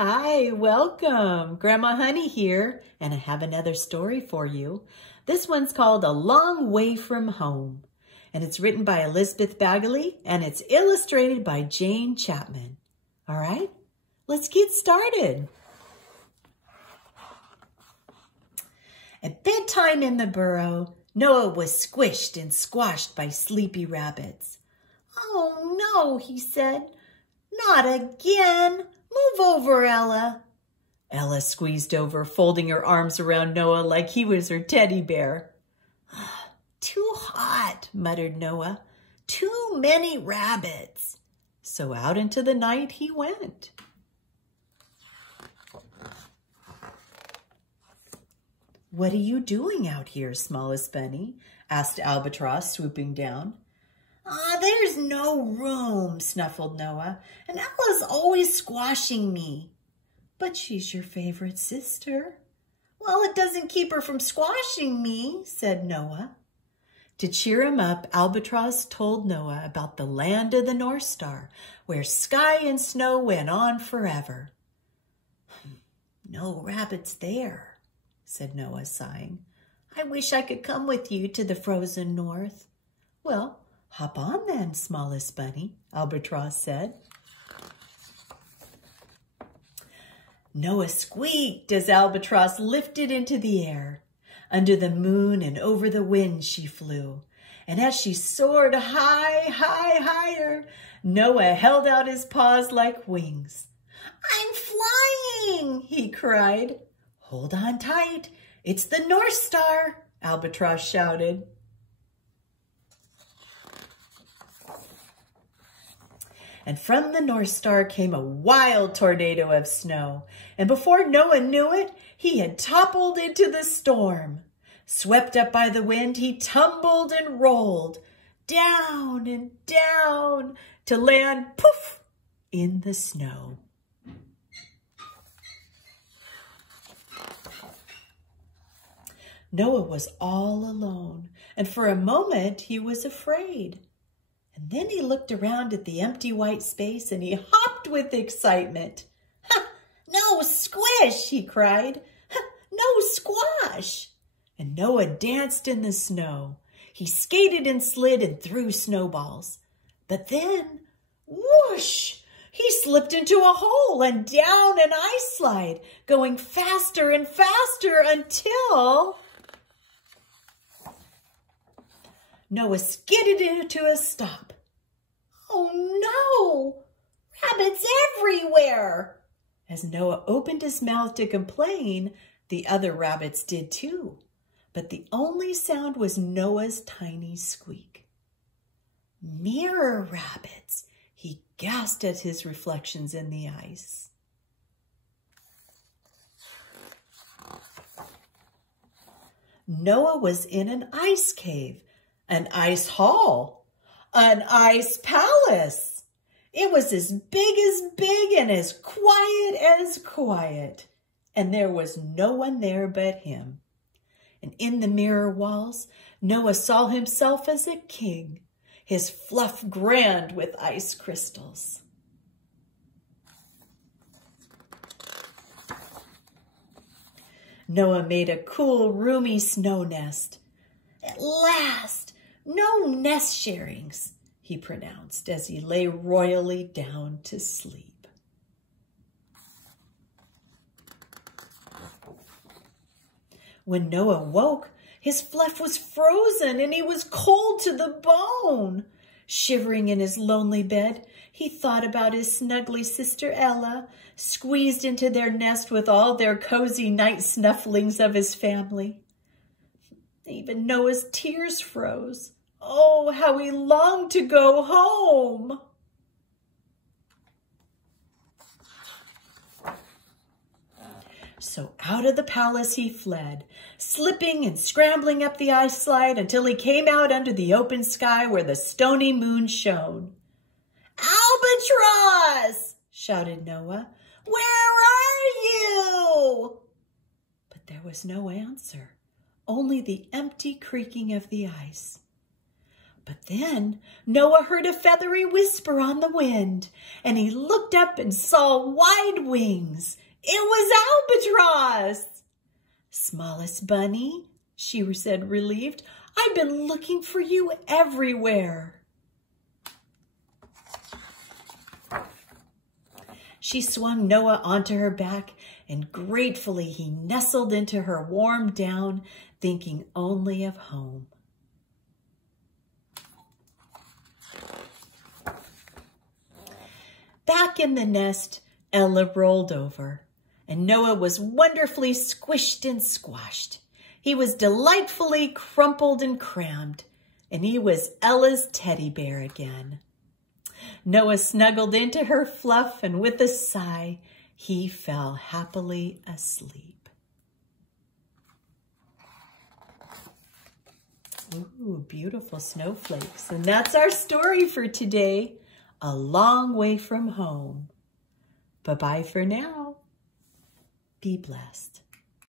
Hi, welcome. Grandma Honey here, and I have another story for you. This one's called A Long Way From Home, and it's written by Elizabeth Bagley, and it's illustrated by Jane Chapman. All right, let's get started. At bedtime in the burrow, Noah was squished and squashed by sleepy rabbits. "Oh no," he said, "not again. Move over, Ella." Ella squeezed over, folding her arms around Noah like he was her teddy bear. "Too hot," muttered Noah. "Too many rabbits." So out into the night he went. "What are you doing out here, smallest bunny?" asked Albatross, swooping down. "There's no room," snuffled Noah, "and Ella's always squashing me." "But she's your favorite sister." "Well, it doesn't keep her from squashing me," said Noah. To cheer him up, Albatross told Noah about the land of the North Star, where sky and snow went on forever. "No rabbits there," said Noah, sighing. "I wish I could come with you to the frozen north." "Well, hop on then, smallest bunny," Albatross said. Noah squeaked as Albatross lifted into the air. Under the moon and over the wind she flew. And as she soared higher, Noah held out his paws like wings. "I'm flying," he cried. "Hold on tight. It's the North Star," Albatross shouted. And from the North Star came a wild tornado of snow. And before Noah knew it, he had toppled into the storm. Swept up by the wind, he tumbled and rolled, down and down, to land, poof, in the snow. Noah was all alone, and for a moment he was afraid. And then he looked around at the empty white space and he hopped with excitement. "Ha! No squish!" he cried. "Ha! No squash!" And Noah danced in the snow. He skated and slid and threw snowballs. But then, whoosh! He slipped into a hole and down an ice slide, going faster and faster until Noah skidded into a stop. "Oh no! Rabbits everywhere!" As Noah opened his mouth to complain, the other rabbits did too. But the only sound was Noah's tiny squeak. "Mirror rabbits," he gasped at his reflections in the ice. Noah was in an ice cave, an ice hall, an ice palace. It was as big and as quiet. And there was no one there but him. And in the mirror walls, Noah saw himself as a king, his fluff grand with ice crystals. Noah made a cool, roomy snow nest. "At last! No nest sharings," he pronounced as he lay royally down to sleep. When Noah woke, his flesh was frozen and he was cold to the bone. Shivering in his lonely bed, he thought about his snuggly sister Ella, squeezed into their nest with all their cozy night snufflings of his family. Even Noah's tears froze. Oh, how he longed to go home. So out of the palace he fled, slipping and scrambling up the ice slide until he came out under the open sky where the stony moon shone. "Albatross!" shouted Noah. "Where are you?" But there was no answer, only the empty creaking of the ice. But then Noah heard a feathery whisper on the wind, and he looked up and saw wide wings. It was Albatross. "Smallest bunny," she said, relieved, "I've been looking for you everywhere." She swung Noah onto her back, and gratefully he nestled into her warm down, thinking only of home. Back in the nest, Ella rolled over, and Noah was wonderfully squished and squashed. He was delightfully crumpled and crammed, and he was Ella's teddy bear again. Noah snuggled into her fluff, and with a sigh, he fell happily asleep. Ooh, beautiful snowflakes. And that's our story for today, A Long Way from Home. Bye-bye for now. Be blessed.